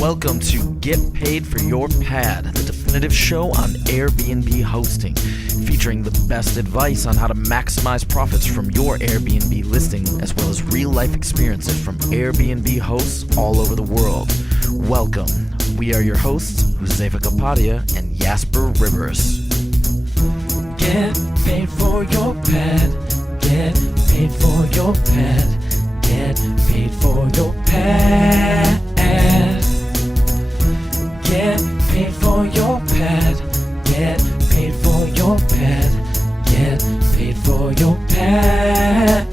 Welcome to Get Paid for Your Pad, the definitive show on Airbnb hosting, featuring the best advice on how to maximize profits from your Airbnb listing, as well as real-life experiences from Airbnb hosts all over the world. Welcome. We are your hosts, Josefa Kapadia and Jasper Rivers. Get paid for your pad. Get paid for your pad. Get paid for your pad. Get paid for your pad. Get paid for your pad. Get paid for your pad.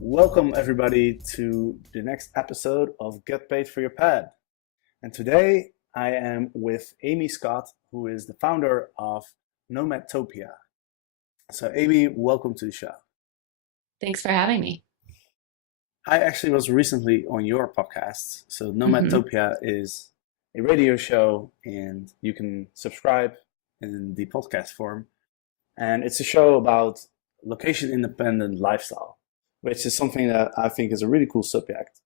Welcome everybody to the next episode of Get Paid for Your Pad. And today I am with Amy Scott, who is the founder of Nomadtopia. So Amy, welcome to the show. Thanks for having me. I actually was recently on your podcast. So Nomadtopia is a radio show and you can subscribe in the podcast form. And it's a show about location-independent lifestyle, which is something that I think is a really cool subject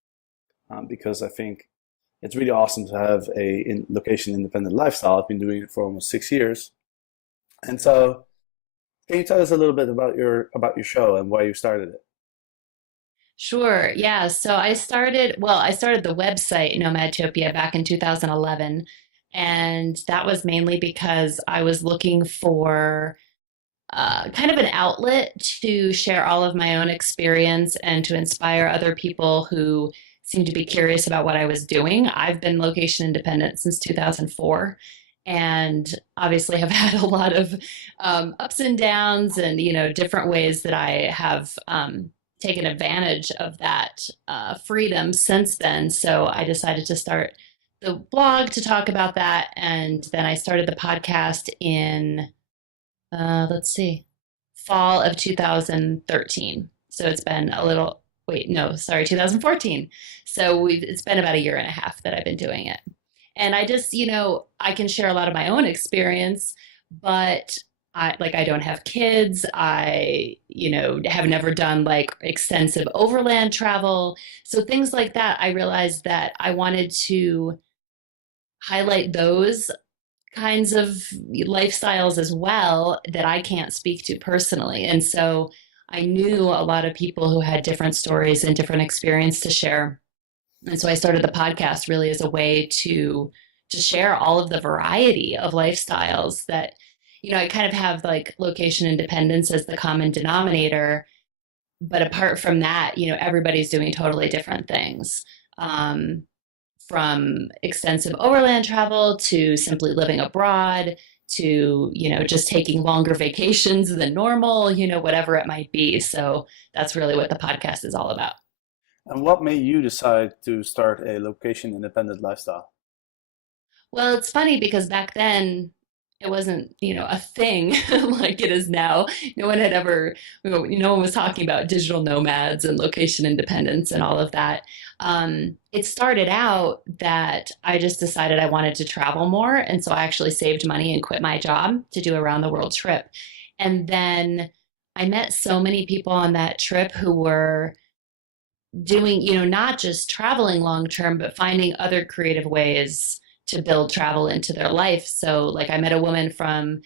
because I think it's really awesome to have a location-independent lifestyle. I've been doing it for almost 6 years. And so can you tell us a little bit about your show and why you started it? Sure. Yeah. So I started the website Nomadtopia back in 2011. And that was mainly because I was looking for kind of an outlet to share all of my own experience and to inspire other people who seem to be curious about what I was doing. I've been location independent since 2004. And obviously have had a lot of ups and downs and, different ways that I have taken advantage of that freedom since then. So I decided to start the blog to talk about that. And then I started the podcast in, fall of 2013. So it's been 2014. So it's been about a year and a half that I've been doing it. And I just, I can share a lot of my own experience, but I don't have kids. I, have never done extensive overland travel. So things like that, I realized that I wanted to highlight those kinds of lifestyles as well that I can't speak to personally. And so I knew a lot of people who had different stories and different experience to share. And so I started the podcast really as a way to share all of the variety of lifestyles that, I kind of have location independence as the common denominator. But apart from that, everybody's doing totally different things. From extensive overland travel to simply living abroad to, just taking longer vacations than normal, whatever it might be. So that's really what the podcast is all about. And what made you decide to start a location-independent lifestyle? Well, it's funny because back then it wasn't, a thing like it is now. No one was talking about digital nomads and location independence and all of that. It started out that I just decided I wanted to travel more. And so I actually saved money and quit my job to do a round the world trip. And then I met so many people on that trip who were doing, not just traveling long term, but finding other creative ways to build travel into their life. So I met a woman from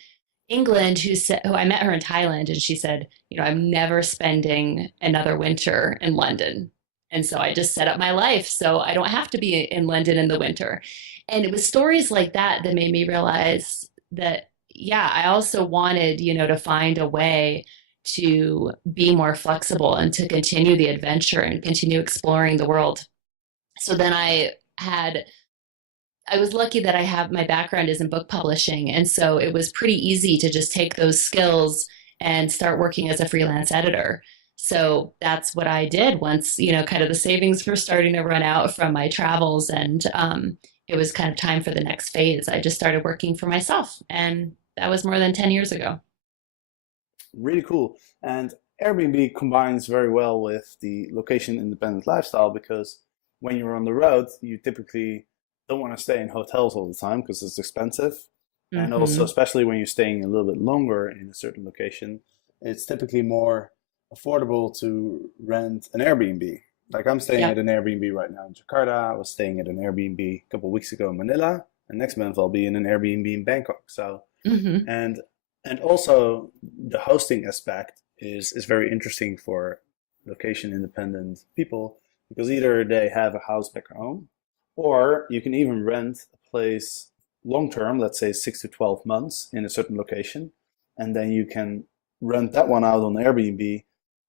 England who I met her in Thailand, and she said, I'm never spending another winter in London. And so I just set up my life so I don't have to be in London in the winter. And it was stories like that that made me realize that, I also wanted, to find a way to be more flexible and to continue the adventure and continue exploring the world. So then I was lucky that my background is in book publishing. And so it was pretty easy to just take those skills and start working as a freelance editor. So that's what I did once, kind of the savings were starting to run out from my travels. And it was kind of time for the next phase. I just started working for myself. And that was more than 10 years ago. Really cool. And Airbnb combines very well with the location-independent lifestyle because when you're on the road, you typically don't want to stay in hotels all the time because it's expensive. And also, especially when you're staying a little bit longer in a certain location, it's typically more affordable to rent an Airbnb. Like I'm staying Yep. at an Airbnb right now in Jakarta. I was staying at an Airbnb a couple of weeks ago in Manila, and next month I'll be in an Airbnb in Bangkok. So Hmm. and also the hosting aspect is very interesting for location independent people because either they have a house back home or you can even rent a place long term, let's say 6 to 12 months in a certain location, and then you can rent that one out on Airbnb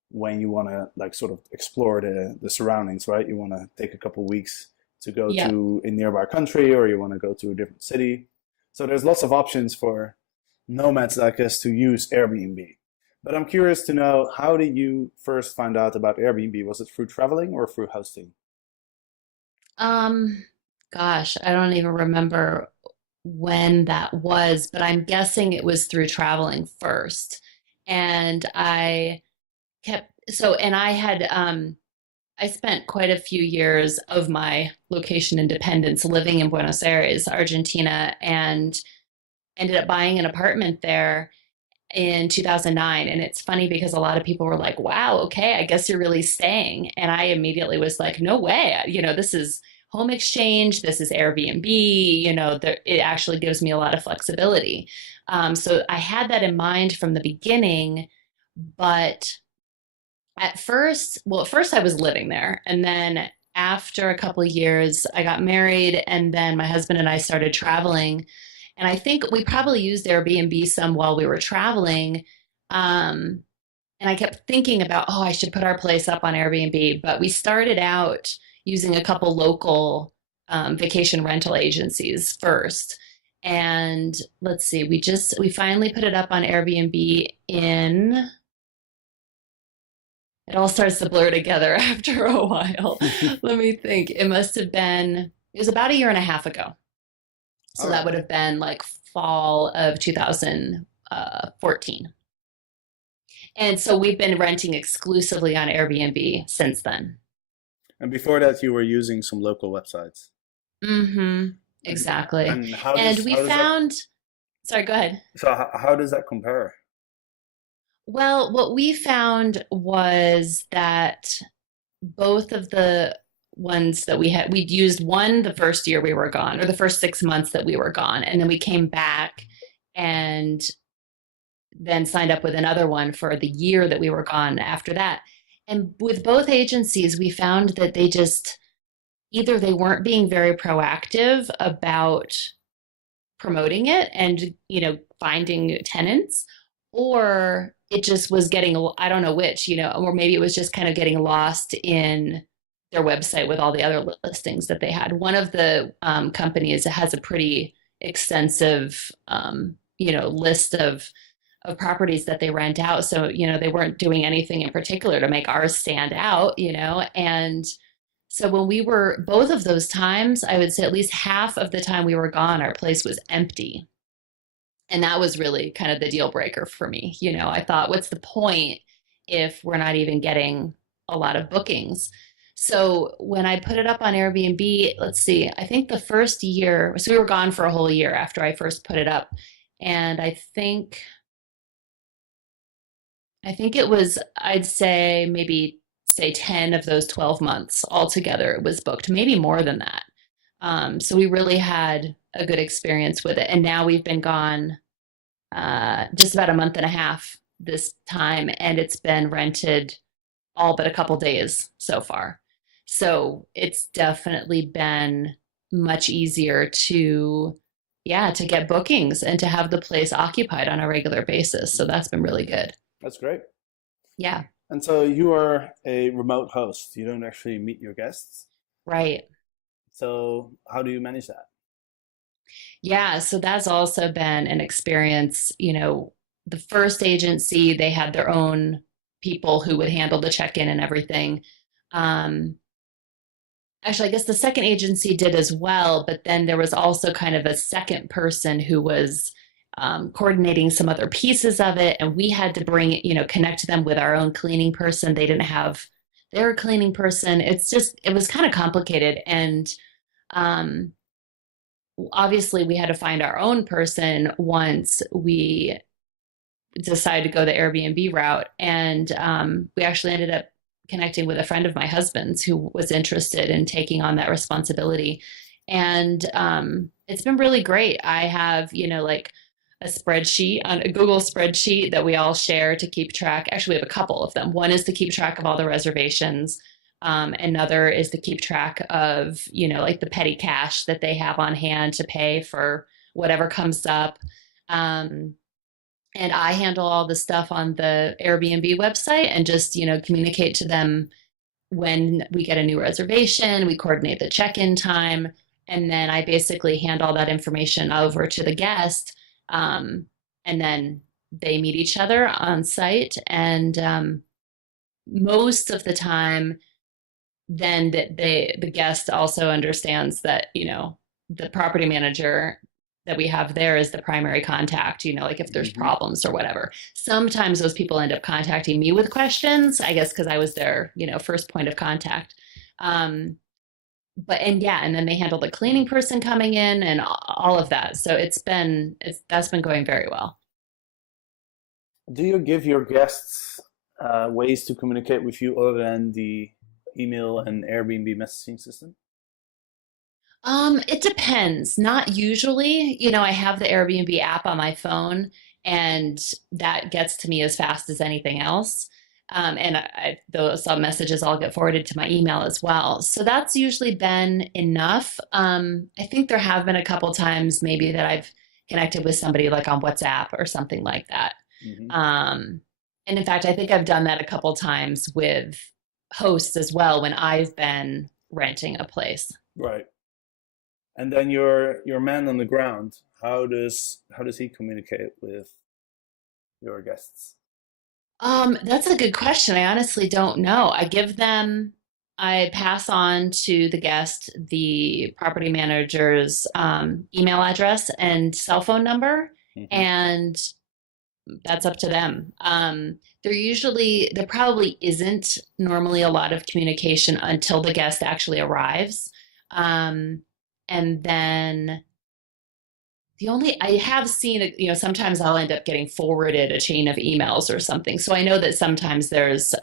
when you want to like sort of explore the surroundings, right? You want to take a couple weeks to go Yep. to a nearby country or you want to go to a different city. So there's lots of options for nomads like us to use Airbnb. But I'm curious to know, how did you first find out about Airbnb? Was it through traveling or through hosting? Um, Gosh, I don't even remember when that was, but I'm guessing it was through traveling first. And I and I had, I spent quite a few years of my location independence living in Buenos Aires, Argentina, and ended up buying an apartment there in 2009. And it's funny because a lot of people were like, wow, okay, I guess you're really staying. And I immediately was like, no way. This is home exchange, this is Airbnb, it actually gives me a lot of flexibility. So I had that in mind from the beginning, but at first I was living there. And then after a couple of years, I got married, and then my husband and I started traveling. And I think we probably used Airbnb some while we were traveling. Um, and I kept thinking about, oh, I should put our place up on Airbnb. But we started out using a couple local vacation rental agencies first. And let's see, we finally put it up on Airbnb in, it all starts to blur together after a while. Let me think. It was about a year and a half ago. So All that right. would have been like fall of 2014. And so we've been renting exclusively on Airbnb since then. And before that, you were using some local websites. Mm-hmm. And Exactly. and And we how does that found, sorry, go ahead. how does that compare? Well, what we found was that both of the ones that we'd used one the first year we were gone, or the first 6 months that we were gone. And then we came back and then signed up with another one for the year that we were gone after that. And with both agencies, we found that they just either they weren't being very proactive about promoting it and finding tenants, or it just was getting, I don't know which, or maybe it was just kind of getting lost in their website with all the other listings that they had. One of the companies has a pretty extensive list of properties that they rent out, so they weren't doing anything in particular to make ours stand out, and so when we were both of those times, I would say at least half of the time we were gone, our place was empty. And that was really kind of the deal breaker for me. I thought, what's the point if we're not even getting a lot of bookings? So when I put it up on Airbnb, let's see, I think the first year, so we were gone for a whole year after I first put it up. And I think it was, I'd say maybe say 10 of those 12 months altogether it was booked, maybe more than that. So we really had a good experience with it. And now we've been gone just about a month and a half this time, and it's been rented all but a couple days so far. So it's definitely been much easier to get bookings and to have the place occupied on a regular basis. So that's been really good. That's great. Yeah, And so you are a remote host. You don't actually meet your guests. right. So how do you manage that? Yeah, so that's also been an experience. The first agency, they had their own people who would handle the check-in and everything. Um, Actually, I guess the second agency did as well, but then there was also kind of a second person who was coordinating some other pieces of it, and we had to connect them with our own cleaning person. They didn't have their cleaning person. It was kind of complicated, and um, obviously we had to find our own person once we decided to go the Airbnb route. And we actually ended up connecting with a friend of my husband's who was interested in taking on that responsibility. And it's been really great. I have, like a spreadsheet, on a Google spreadsheet that we all share to keep track. Actually, we have a couple of them. One is to keep track of all the reservations. Another is to keep track of, like the petty cash that they have on hand to pay for whatever comes up. And I handle all the stuff on the Airbnb website and just, communicate to them when we get a new reservation. We coordinate the check-in time. And then I basically hand all that information over to the guest. And then they meet each other on site. And most of the time, then the guest also understands that, the property manager that we have there is the primary contact, like if there's problems or whatever. Sometimes those people end up contacting me with questions, I guess, because I was their, first point of contact. And then they handle the cleaning person coming in and all of that. So that's been going very well. Do you give your guests ways to communicate with you other than the email and Airbnb messaging system? It depends. Not usually. I have the Airbnb app on my phone, and that gets to me as fast as anything else. And those messages all get forwarded to my email as well. So that's usually been enough. I think there have been a couple times maybe that I've connected with somebody like on WhatsApp or something like that. And in fact, I think I've done that a couple times with hosts as well when I've been renting a place. Right. And then your man on the ground, how does he communicate with your guests? That's a good question. I honestly don't know. I pass on to the guest the property manager's email address and cell phone number, and that's up to them. There probably isn't normally a lot of communication until the guest actually arrives. And then I have seen, sometimes I'll end up getting forwarded a chain of emails or something. So I know that sometimes there's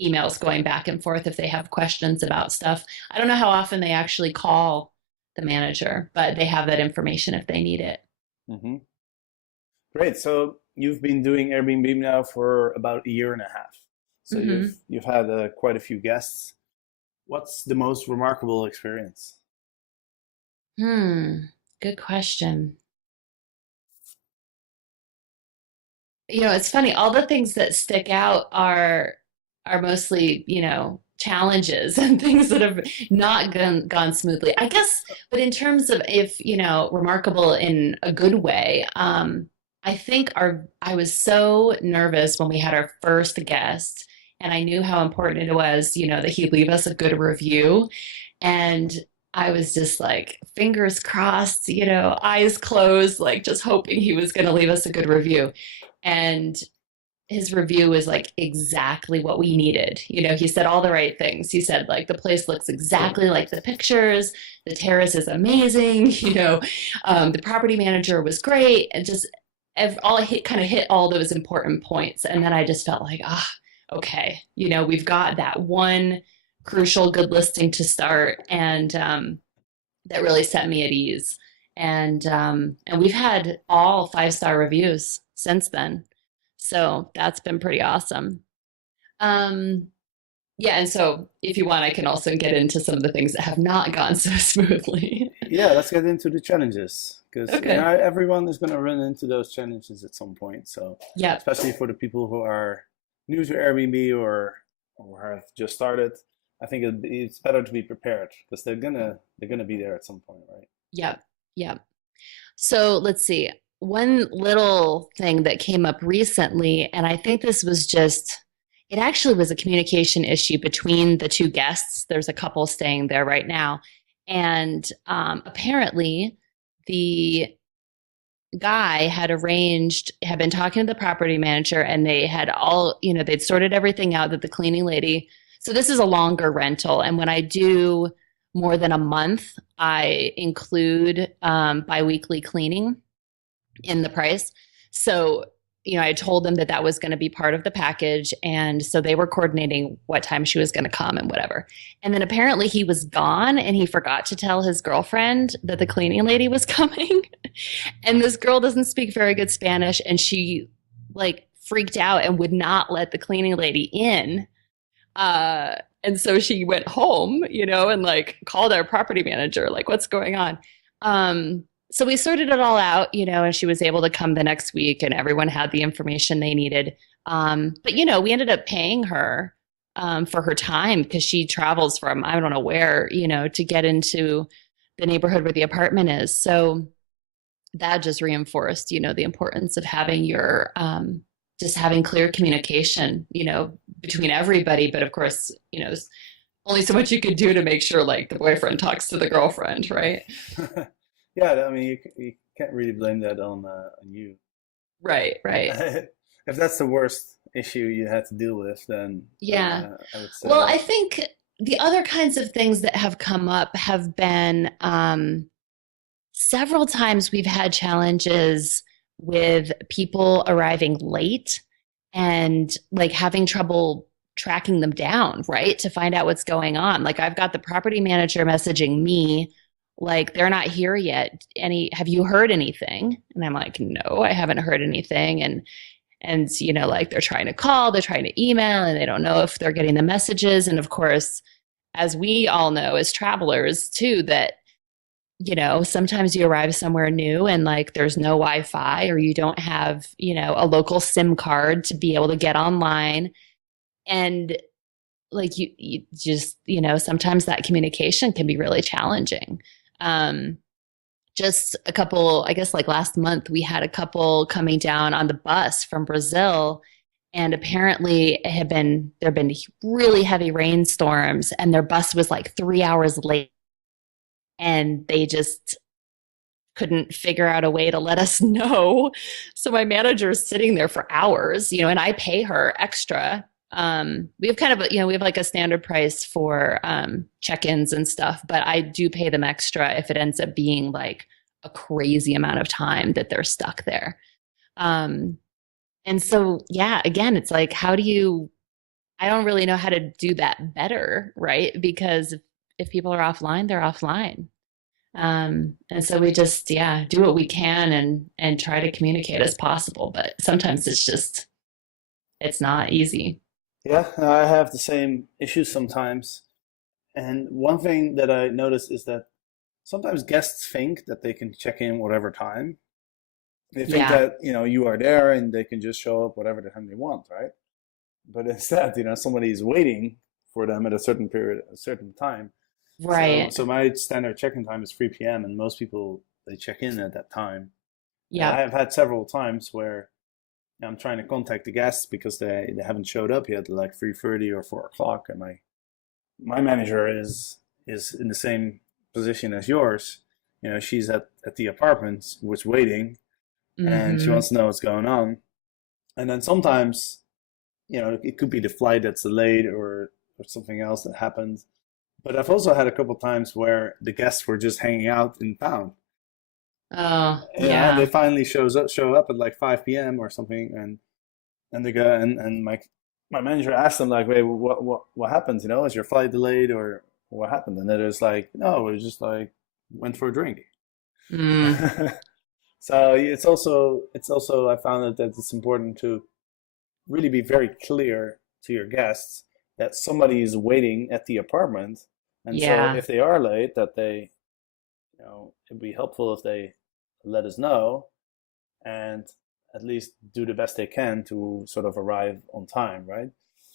emails going back and forth if they have questions about stuff. I don't know how often they actually call the manager, but they have that information if they need it. Great. So you've been doing Airbnb now for about a year and a half. So you've had quite a few guests. What's the most remarkable experience? Good question. It's funny. All the things that stick out are mostly, challenges and things that have not gone smoothly, I guess. But in terms of remarkable in a good way, I think I was so nervous when we had our first guest, and I knew how important it was, that he'd leave us a good review. And I was just like, fingers crossed, eyes closed, like just hoping he was going to leave us a good review. And his review was like exactly what we needed. He said all the right things. He said, like, the place looks exactly like the pictures. The terrace is amazing. The property manager was great. And just kind of hit all those important points. And then I just felt like, okay, we've got that one crucial good listing to start, and that really set me at ease. And we've had all 5-star reviews since then, so that's been pretty awesome. And so if you want, I can also get into some of the things that have not gone so smoothly. Yeah, let's get into the challenges, because everyone is going to run into those challenges at some point. So especially for the people who are new to Airbnb or have just started, I think it's better to be prepared, because they're gonna be there at some point, right? Yep. So let's see. One little thing that came up recently, and I think this was it actually was a communication issue between the two guests. There's a couple staying there right now, and apparently the guy had been talking to the property manager, and they had they'd sorted everything out, that the cleaning lady. So this is a longer rental, and when I do more than a month, I include biweekly cleaning in the price. So I told them that that was going to be part of the package. And so they were coordinating what time she was going to come and whatever. And then apparently he was gone and he forgot to tell his girlfriend that the cleaning lady was coming. And this girl doesn't speak very good Spanish. And she like freaked out and would not let the cleaning lady in. And so she went home, and like called our property manager, like, what's going on? So we sorted it all out, and she was able to come the next week and everyone had the information they needed. But, we ended up paying her for her time because she travels from, I don't know where, to get into the neighborhood where the apartment is. So that just reinforced, the importance of having your, just having clear communication, between everybody. But of course, there's only so much you could do to make sure like the boyfriend talks to the girlfriend, right? Yeah, I mean, you can't really blame that on you. Right. If that's the worst issue you had to deal with, then yeah. I would say. Well, I think the other kinds of things that have come up have been several times we've had challenges with people arriving late and like having trouble tracking them down, right? To find out what's going on. Like I've got the property manager messaging me, like they're not here yet. Have you heard anything? And I'm like, no, I haven't heard anything. And like they're trying to call, they're trying to email, and they don't know if they're getting the messages. And of course, as we all know as travelers too, that sometimes you arrive somewhere new and like there's no Wi-Fi or you don't have, a local SIM card to be able to get online. And like you just, sometimes that communication can be really challenging. Just a couple, I guess like last month, we had a couple coming down on the bus from Brazil. And apparently there've been really heavy rainstorms and their bus was like 3 hours late. And they just couldn't figure out a way to let us know. So my manager is sitting there for hours, and I pay her extra. We have kind of, we have like a standard price for check-ins and stuff, but I do pay them extra if it ends up being like a crazy amount of time that they're stuck there. And so, yeah, again, it's like, I don't really know how to do that better, right? Because if people are offline, they're offline. And so we just, do what we can and try to communicate as possible. But sometimes it's not easy. Yeah, I have the same issues sometimes. And one thing that I notice is that sometimes guests think that they can check in whatever time. They think that, you are there and they can just show up whatever the time they want, right? But instead, somebody is waiting for them at a certain period, a certain time. Right. So my standard check-in time is 3 p.m. and most people, they check in at that time. Yeah. And I've had several times where I'm trying to contact the guests because they haven't showed up yet, like 3:30 or 4 o'clock. And my manager is in the same position as yours. She's at the apartment, was waiting, and she wants to know what's going on. And then sometimes, it could be the flight that's delayed or something else that happened. But I've also had a couple times where the guests were just hanging out in town. Oh, yeah. They finally show up at like 5 p.m. or something, and they go and my manager asked them like, "Wait, what happened? Is your flight delayed or what happened?" And they're just like, "No, we just like went for a drink." So it's also I found that it's important to really be very clear to your guests that somebody is waiting at the apartment. And so if they are late, that they, it'd be helpful if they let us know and at least do the best they can to sort of arrive on time, right?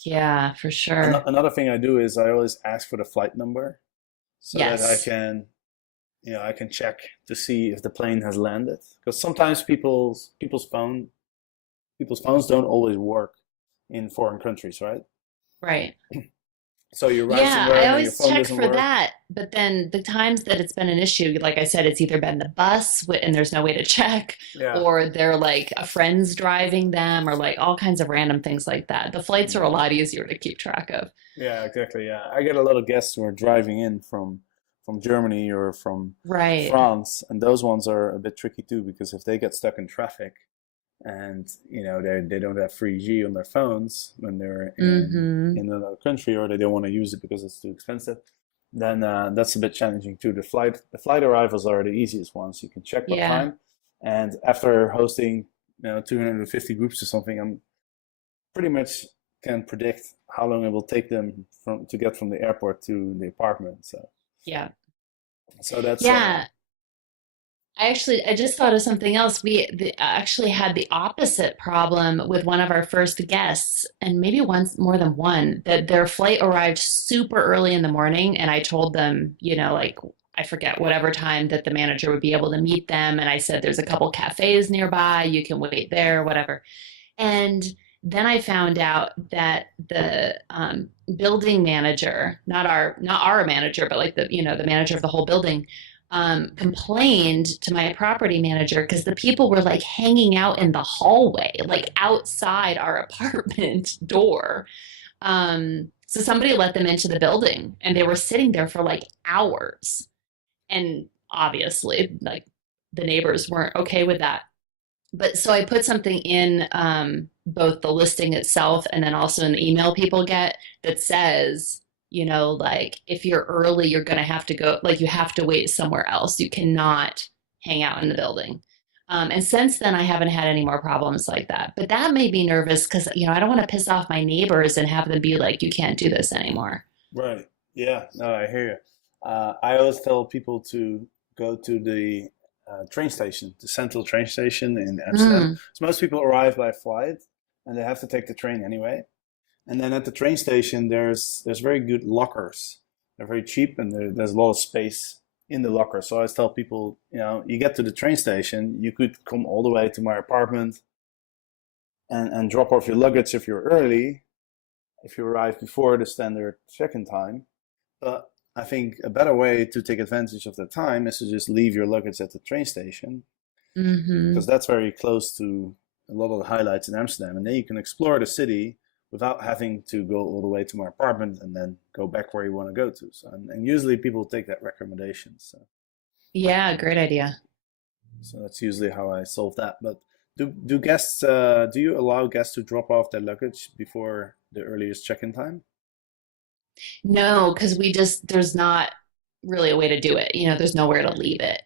Yeah, for sure. Another thing I do is I always ask for the flight number so that I can, I can check to see if the plane has landed. Because sometimes people's phones don't always work in foreign countries, right? Right. So you arrive Yeah, somewhere I and always your phone check doesn't for work. that. But then the times that it's been an issue, like I said, it's either been the bus and there's no way to check, or they're like a friend's driving them, or like all kinds of random things like that. The flights are a lot easier to keep track of. Yeah, exactly. Yeah, I get a lot of guests who are driving in from Germany or from France, and those ones are a bit tricky too because if they get stuck in traffic, and they don't have 3G on their phones when they're Mm-hmm. in another country, or they don't want to use it because it's too expensive, then that's a bit challenging too. The flight arrivals are the easiest ones. You can check what Yeah. time, and after hosting 250 groups or something, I'm pretty much can predict how long it will take them to get from the airport to the apartment. Yeah. So that's Yeah. I just thought of something else. Actually had the opposite problem with one of our first guests, and maybe once more than one, that their flight arrived super early in the morning. And I told them, like, I forget whatever time that the manager would be able to meet them. And I said, there's a couple cafes nearby. You can wait there, whatever. And then I found out that the building manager, not our manager, but like the manager of the whole building, complained to my property manager because the people were like hanging out in the hallway, like outside our apartment door. So somebody let them into the building and they were sitting there for like hours. And obviously, like the neighbors weren't okay with that. But so I put something in both the listing itself and then also in the email people get that says, like if you're early, you're going to have to go, like you have to wait somewhere else. You cannot hang out in the building. And since then, I haven't had any more problems like that. But that made me nervous because, I don't want to piss off my neighbors and have them be like, you can't do this anymore. right. Yeah, no, I hear you. I always tell people to go to the train station, the central train station in Amsterdam. Mm, So most people arrive by flight, and they have to take the train anyway. And then at the train station, there's very good lockers. They're very cheap, and there's a lot of space in the locker. So I always tell people, you get to the train station, you could come all the way to my apartment and drop off your luggage if you're early, if you arrive before the standard check-in time. But I think a better way to take advantage of the time is to just leave your luggage at the train station, hmm. because that's very close to a lot of the highlights in Amsterdam. And then you can explore the city without having to go all the way to my apartment and then go back where you want to go to. So, and usually people take that recommendation. Yeah, great idea. So that's usually how I solve that. But do guests do you allow guests to drop off their luggage before the earliest check-in time? No, because there's not really a way to do it. There's nowhere to leave it.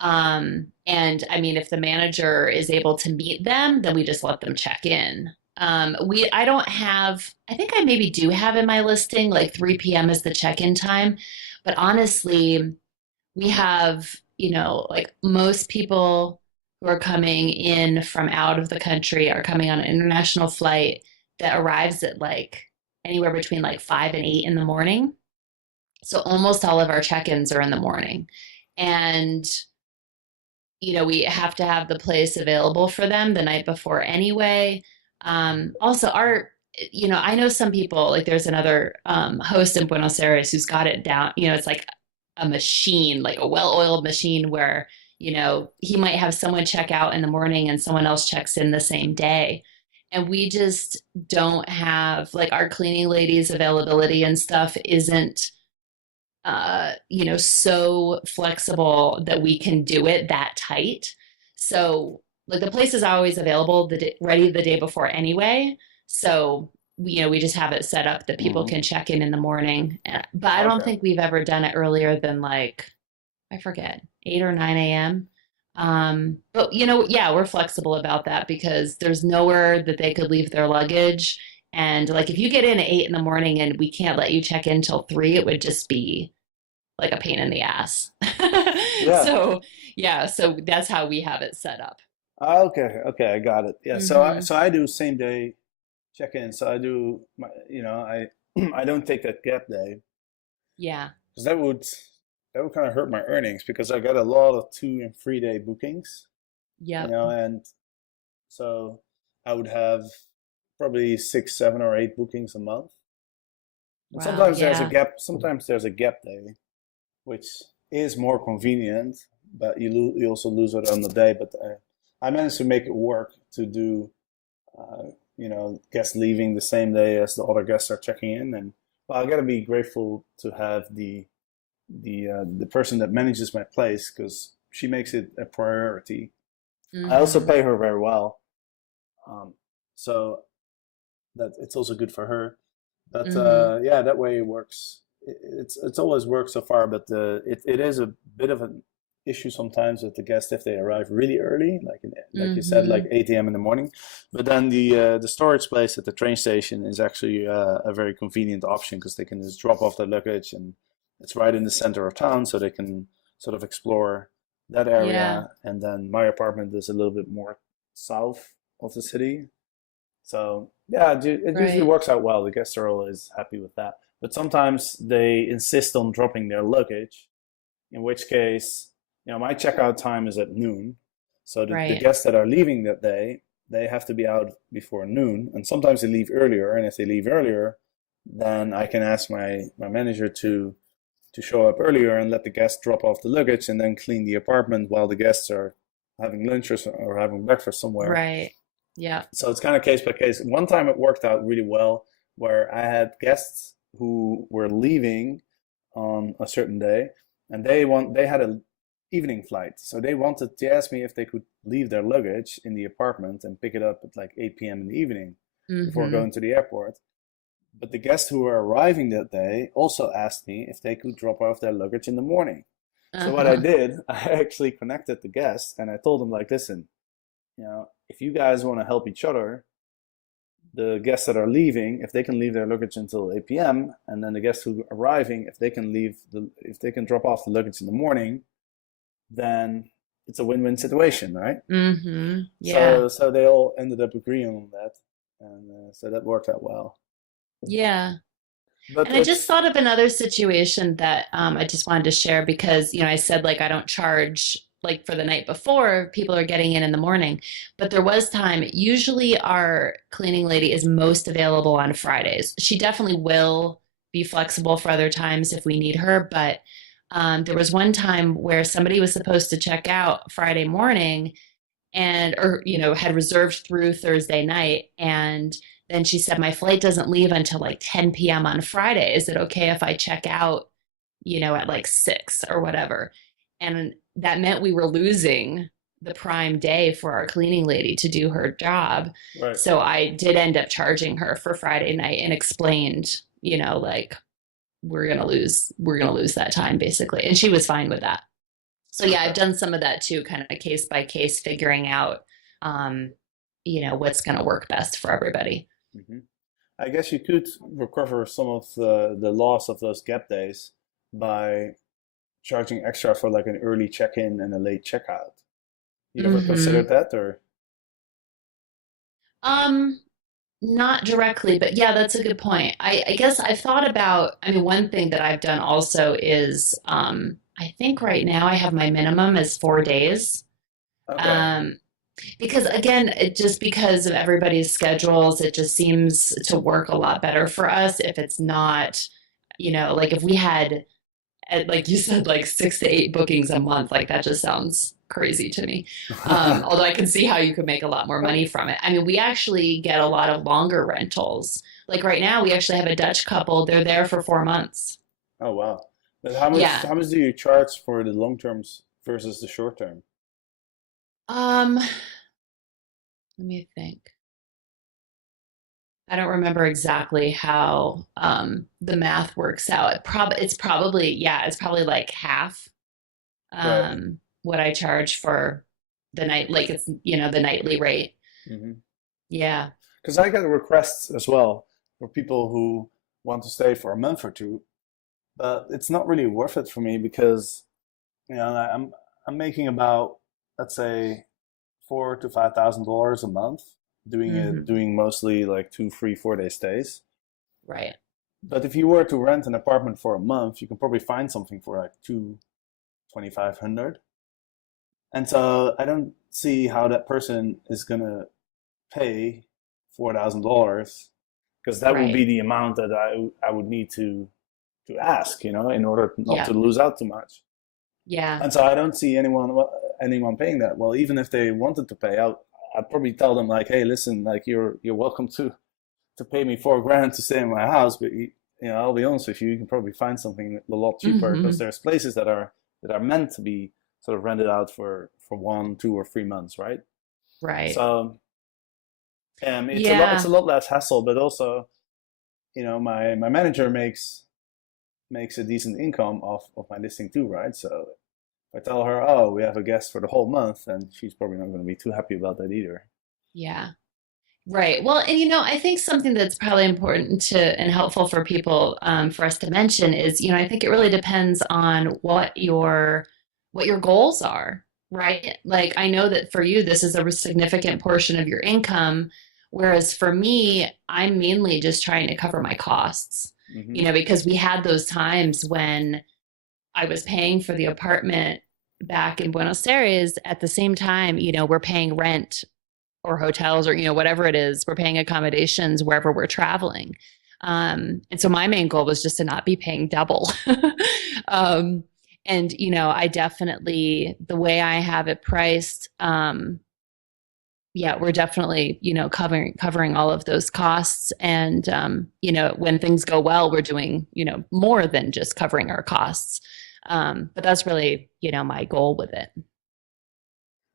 And I mean, if the manager is able to meet them, then we just let them check in. I don't have, I think I maybe do have in my listing like 3 p.m. is the check-in time. But honestly, we have, like most people who are coming in from out of the country are coming on an international flight that arrives at like anywhere between like 5 and 8 in the morning. So almost all of our check-ins are in the morning. And, we have to have the place available for them the night before anyway. Also, I know some people, like there's another host in Buenos Aires who's got it down, it's like a machine, like a well-oiled machine where, he might have someone check out in the morning and someone else checks in the same day. And we just don't have like our cleaning ladies availability and stuff isn't so flexible that we can do it that tight. So like the place is always available ready the day before anyway. So we just have it set up that people Hmm. can check in the morning. But I don't Okay. think we've ever done it earlier than like I forget 8 or 9 a.m. But yeah, we're flexible about that because there's nowhere that they could leave their luggage. And like if you get in at 8 in the morning and we can't let you check in till 3, it would just be like a pain in the ass. Yeah. So yeah, so that's how we have it set up. Okay. Okay. I got it. Yeah. So I Hmm. so I do same day check-in. So I do my, I I don't take that gap day, Yeah. because that would kind of hurt my earnings, because I got a lot of 2 and 3 day bookings, Yep. and so I would have probably 6, 7, or 8 bookings a month. And Wow. Yeah. Sometimes there's a gap day, which is more convenient, but you also lose it on the day. But I managed to make it work to do, guests leaving the same day as the other guests are checking in. And well, I got to be grateful to have the person that manages my place, because she makes it a priority. I also Hmm. pay her very well, So that it's also good for her. But Mm-hmm. yeah, that way it works. It's always worked so far, but it is a bit of an issue sometimes with the guests if they arrive really early, like you said, like Mm-hmm. 8 a.m. in the morning. But then the storage place at the train station is actually a very convenient option because they can just drop off their luggage, and it's right in the center of town, so they can sort of explore that Yeah. area. And then my apartment is a little bit more south of the city, so yeah, it usually Right. works out well. The guests are always happy with that. But sometimes they insist on dropping their luggage, in which case, my checkout time is at noon. So the Right. guests that are leaving that day, they have to be out before noon. And sometimes they leave earlier. And if they leave earlier, then I can ask my manager to show up earlier and let the guests drop off the luggage and then clean the apartment while the guests are having lunch or having breakfast somewhere. Right. Yeah. So it's kind of case by case. One time it worked out really well where I had guests who were leaving on a certain day, and they had an evening flight. So they wanted to ask me if they could leave their luggage in the apartment and pick it up at like 8 p.m. in the evening before Mm-hmm. going to the airport. But the guests who were arriving that day also asked me if they could drop off their luggage in the morning. So what I Uh-huh. did, I actually connected the guests and I told them like, listen, if you guys want to help each other, the guests that are leaving, if they can leave their luggage until 8 p.m., and then the guests who are arriving, if they can drop off the luggage in the morning, then it's a win-win situation, right? Mm-hmm. Yeah. So they all ended up agreeing on that, and so that worked out well. Yeah. But And I just it's thought of another situation that I just wanted to share because, I said like I don't charge like for the night before, people are getting in the morning. But there was time, usually our cleaning lady is most available on Fridays. She definitely will be flexible for other times if we need her. But there was one time where somebody was supposed to check out Friday morning and or had reserved through Thursday night, and then she said my flight doesn't leave until like 10 p.m. on Friday. Is it okay if I check out at like 6 or whatever? And that meant we were losing the prime day for our cleaning lady to do her job. right. So I did end up charging her for Friday night and explained, like we're going to lose that time basically, and she was fine with that. So yeah, Okay. I've done some of that too, kind of case by case, figuring out, um, what's going to work best for everybody. hmm I guess you could recover some of the loss of those gap days by charging extra for like an early check-in and a late checkout. You ever Hmm. considered that, or? Um, Not directly, but yeah, that's a good point. I guess I've thought about, I mean, one thing that I've done also is, I think right now I have my minimum is 4 days. Okay. Um, because again, it just because of everybody's schedules, it just seems to work a lot better for us if it's not, like if we had, like you said, like 6 to 8 bookings a month, like that just sounds crazy to me. Although I can see how you could make a lot more money from it. I mean, we actually get a lot of longer rentals. Like right now, we actually have a Dutch couple. They're there for 4 months. Oh wow. But Yeah. how much do you charge for the long terms versus the short term? Let me think. I don't remember exactly how the math works out. It's probably like half Right. what I charge for the night, like it's the nightly rate. hmm Yeah. Because I get requests as well for people who want to stay for a month or two, but it's not really worth it for me because I'm making about, let's say, $4,000 to $5,000 a month Hmm. doing mostly like 2, 3, 4 day stays. Right. But if you were to rent an apartment for a month, you can probably find something for like 2,500. And so I don't see how that person is gonna pay $4,000 because that would Right. be the amount that I would need to ask, in order not Yeah. to lose out too much. Yeah. And so I don't see anyone paying that. Well, even if they wanted to pay, I'd probably tell them like, hey, listen, like you're welcome to pay me 4 grand to stay in my house, but I'll be honest with you, you can probably find something a lot cheaper because Hmm. there's places that are meant to be sort of rented out for 1, 2, or 3 months, right? Right. So It's a lot less hassle, but also, my manager makes a decent income off of my listing too, right? So if I tell her, oh, we have a guest for the whole month, then she's probably not going to be too happy about that either. Yeah. Right. Well, and I think something that's probably important to and helpful for people for us to mention is, I think it really depends on what your goals are, right? Like I know that for you, this is a significant portion of your income, whereas for me, I'm mainly just trying to cover my costs, because we had those times when I was paying for the apartment back in Buenos Aires at the same time, we're paying rent or hotels or, whatever it is, we're paying accommodations wherever we're traveling. And so my main goal was just to not be paying double. And, I definitely, the way I have it priced, we're definitely, covering all of those costs. And, when things go well, we're doing, more than just covering our costs. But that's really, my goal with it.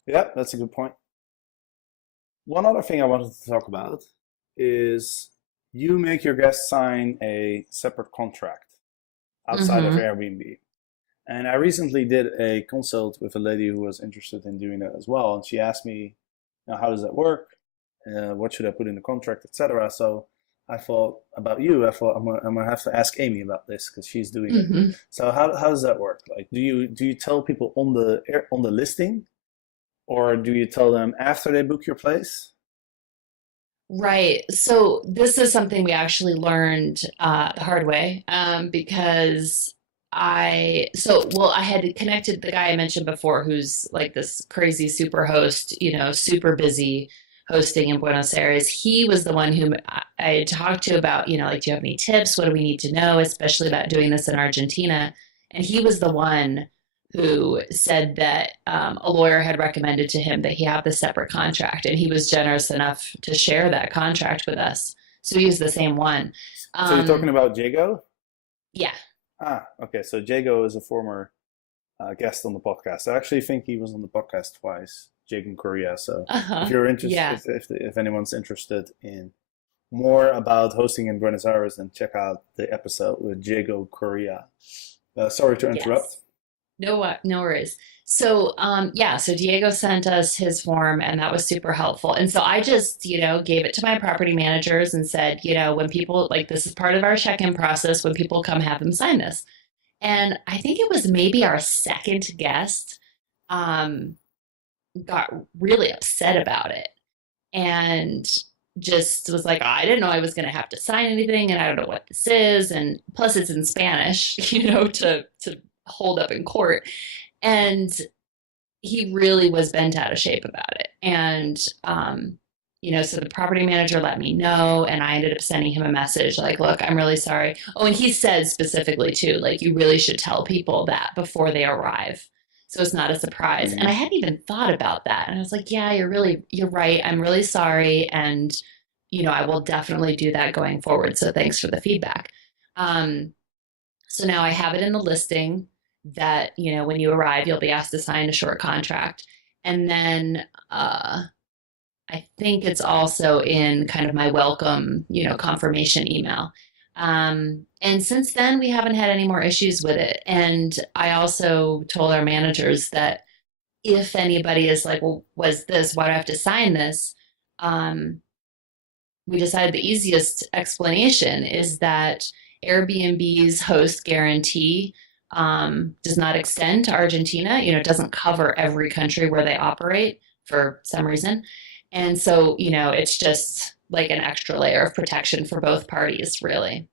Yeah, that's a good point. One other thing I wanted to talk about is you make your guests sign a separate contract outside of Airbnb. And I recently did a consult with a lady who was interested in doing that as well. And she asked me, how does that work? What should I put in the contract, etc. So I thought about you. I thought I'm gonna have to ask Amy about this because she's doing it. So how does that work? Like, do you tell people on the listing, or do you tell them after they book your place? Right. So this is something we actually learned the hard way because I had connected the guy I mentioned before, who's like this crazy super host, super busy hosting in Buenos Aires. He was the one whom I talked to about, like, do you have any tips? What do we need to know, especially about doing this in Argentina? And he was the one who said that a lawyer had recommended to him that he have the separate contract, and he was generous enough to share that contract with us. So he used the same one. So you're talking about Jago? Yeah. Okay. So Jago is a former guest on the podcast. I actually think he was on the podcast twice, Jago in Korea. So if you're interested, if anyone's interested in more about hosting in Buenos Aires, then check out the episode with Jago Korea. Sorry to interrupt. Yes. No worries. So, so Diego sent us his form, and that was super helpful. And so I just, gave it to my property managers and said, when people, like, this is part of our check-in process, when people come, have them sign this. And I think it was maybe our second guest got really upset about it and just was like, I didn't know I was going to have to sign anything, and I don't know what this is. And plus it's in Spanish, to hold up in court. And he really was bent out of shape about it. And, so the property manager let me know, and I ended up sending him a message like, look, I'm really sorry. Oh, and he said specifically too, like, you really should tell people that before they arrive, so it's not a surprise. And I hadn't even thought about that. And I was like, yeah, you're right. I'm really sorry. And, I will definitely do that going forward. So thanks for the feedback. So now I have it in the listing that, when you arrive, you'll be asked to sign a short contract. And then I think it's also in kind of my welcome, confirmation email. And since then, we haven't had any more issues with it. And I also told our managers that if anybody is like, well, why do I have to sign this? We decided the easiest explanation is that Airbnb's host guarantee does not extend to Argentina. It doesn't cover every country where they operate for some reason. And so, it's just like an extra layer of protection for both parties, really.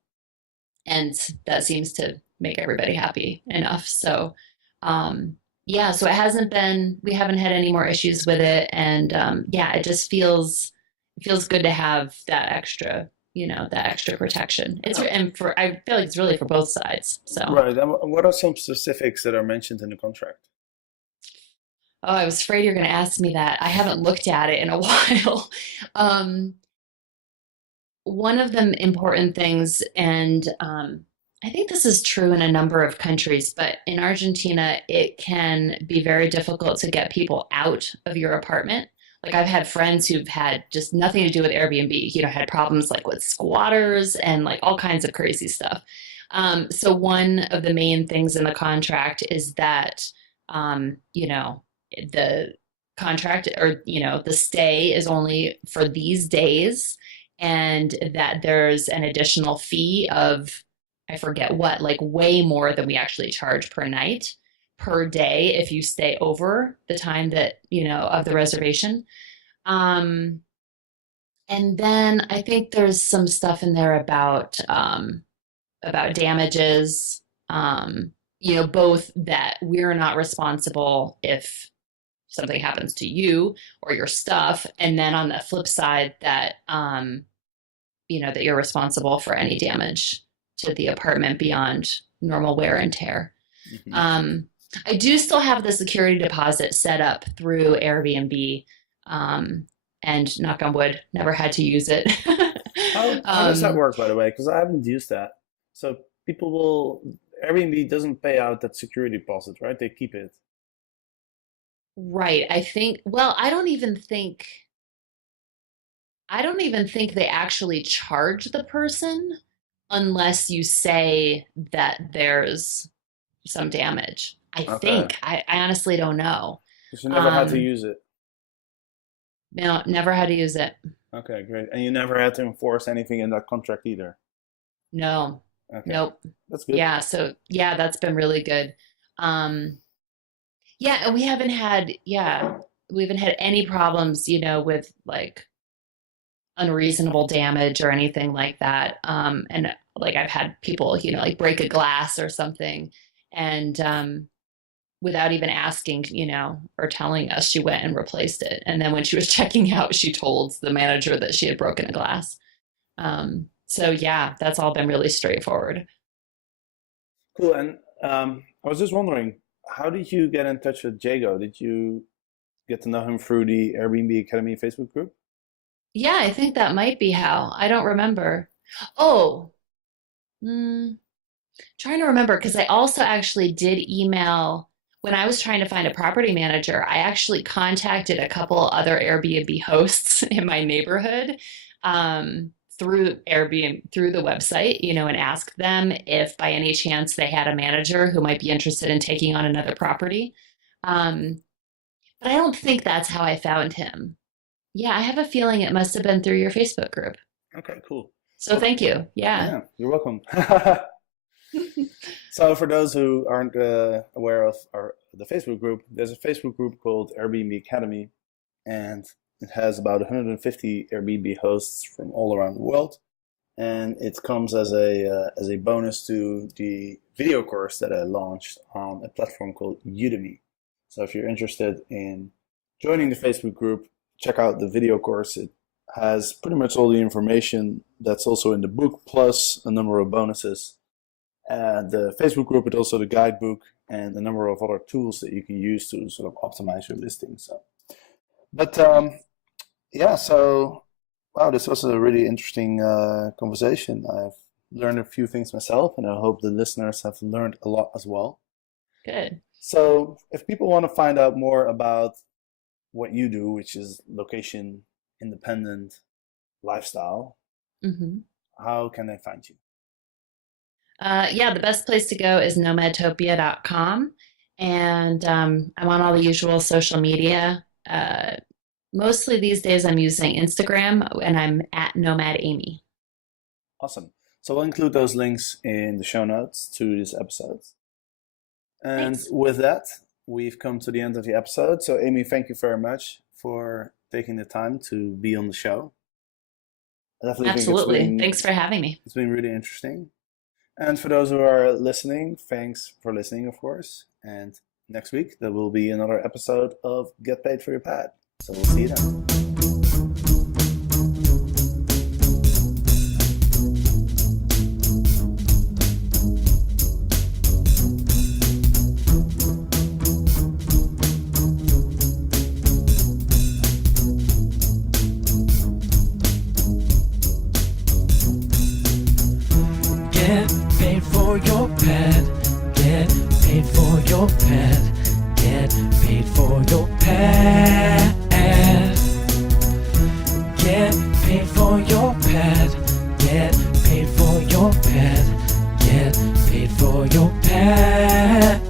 And that seems to make everybody happy enough. So, so we haven't had any more issues with it. And it just feels good to have that extra, that extra protection. I feel like it's really for both sides. So right. And what are some specifics that are mentioned in the contract? Oh, I was afraid you're going to ask me that. I haven't looked at it in a while. One of the important things, and I think this is true in a number of countries, but in Argentina, it can be very difficult to get people out of your apartment. Like I've had friends who've had just nothing to do with Airbnb, had problems like with squatters and like all kinds of crazy stuff. So one of the main things in the contract is that, the contract or, the stay is only for these days, and that there's an additional fee of, I forget what, like way more than we actually charge per night, per day if you stay over the time that, of the reservation. And then I think there's some stuff in there about damages, both that we're not responsible if something happens to you or your stuff. And then on the flip side that, that you're responsible for any damage to the apartment beyond normal wear and tear. Mm-hmm. I do still have the security deposit set up through Airbnb, and knock on wood, never had to use it. How does that work, by the way? Because I haven't used that. So Airbnb doesn't pay out that security deposit, right? They keep it. Right. I don't even think they actually charge the person unless you say that there's some damage. I honestly don't know. Because you never had to use it. No, never had to use it. Okay, great. And you never had to enforce anything in that contract either? No. Okay. Nope. That's good. Yeah, so that's been really good. And we haven't had any problems, with like unreasonable damage or anything like that. And like I've had people, like break a glass or something, and without even asking, or telling us, she went and replaced it. And then when she was checking out, she told the manager that she had broken a glass. So yeah, that's all been really straightforward. Cool. And I was just wondering, how did you get in touch with Jago? Did you get to know him through the Airbnb Academy Facebook group? Yeah, I think that might be how. I don't remember. Oh, trying to remember, because I also actually did email when I was trying to find a property manager. I actually contacted a couple other Airbnb hosts in my neighborhood, through Airbnb, through the website, and asked them if by any chance they had a manager who might be interested in taking on another property. But I don't think that's how I found him. Yeah, I have a feeling it must have been through your Facebook group. Okay, cool. So thank you. Yeah, you're welcome. So for those who aren't aware of the Facebook group, there's a Facebook group called Airbnb Academy, and it has about 150 Airbnb hosts from all around the world, and it comes as a bonus to the video course that I launched on a platform called Udemy. So if you're interested in joining the Facebook group, check out the video course. It has pretty much all the information that's also in the book, plus a number of bonuses. The Facebook group, but also the guidebook and a number of other tools that you can use to sort of optimize your listing. So wow, this was a really interesting conversation. I've learned a few things myself, and I hope the listeners have learned a lot as well. Good. So if people want to find out more about what you do, which is location independent lifestyle, how can they find you? The best place to go is nomadtopia.com. And I'm on all the usual social media. Mostly these days I'm using Instagram, and I'm at Nomad Amy. Awesome. So we'll include those links in the show notes to this episode. And Thanks. With that, we've come to the end of the episode. So Amy, thank you very much for taking the time to be on the show. I definitely Absolutely. Thanks for having me. It's been really interesting. And for those who are listening, thanks for listening, of course. And next week, there will be another episode of Get Paid for Your Pad. So we'll see you then. Get paid for your pad. Get paid for your pad. Get paid for your pad. paid for your pet. Get paid for your pet. Get paid for your pet.